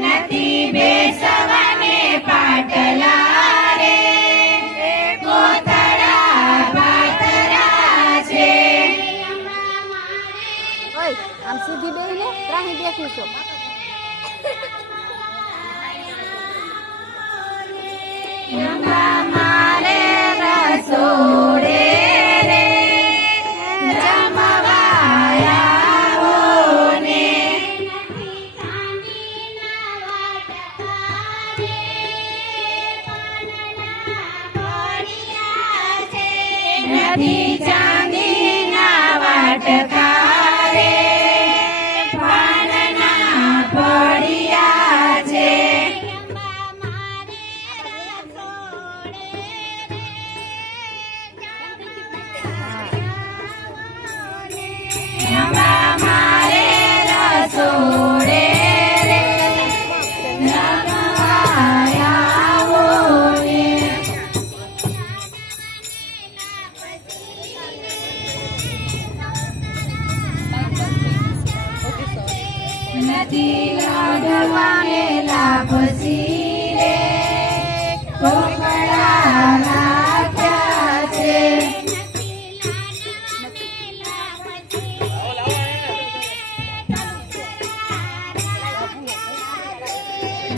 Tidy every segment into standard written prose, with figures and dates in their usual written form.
નથી બેસવાને પાટલા રે કોથળા પાતરા છે. ઓય આમ સીધી બેહીને ત્રાહી બેઠી છો. મારે રસોડે રે જમવાયાઓ ને નથી ચાંદીના વાટકા રે પાનના પડિયા છે. મારે રસોડે રે જમવાયાઓ ને નથી લાડવાને લાપસી રે ઢોકળા નાખ્યા છે.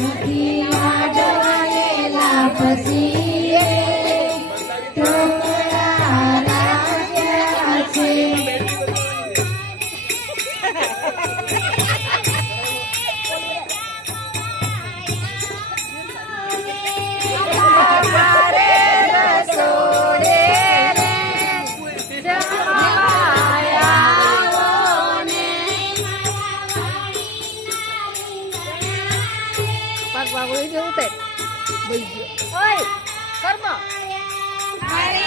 નથી લાડવાને લાપસી રે ઢોકળા નાખ્યા છે. મારે રસોડે રે જમવાયાઓ ને પગ વાગોળી જેવું થાય. બોઈ ગયો. ઓય કર્મ મારે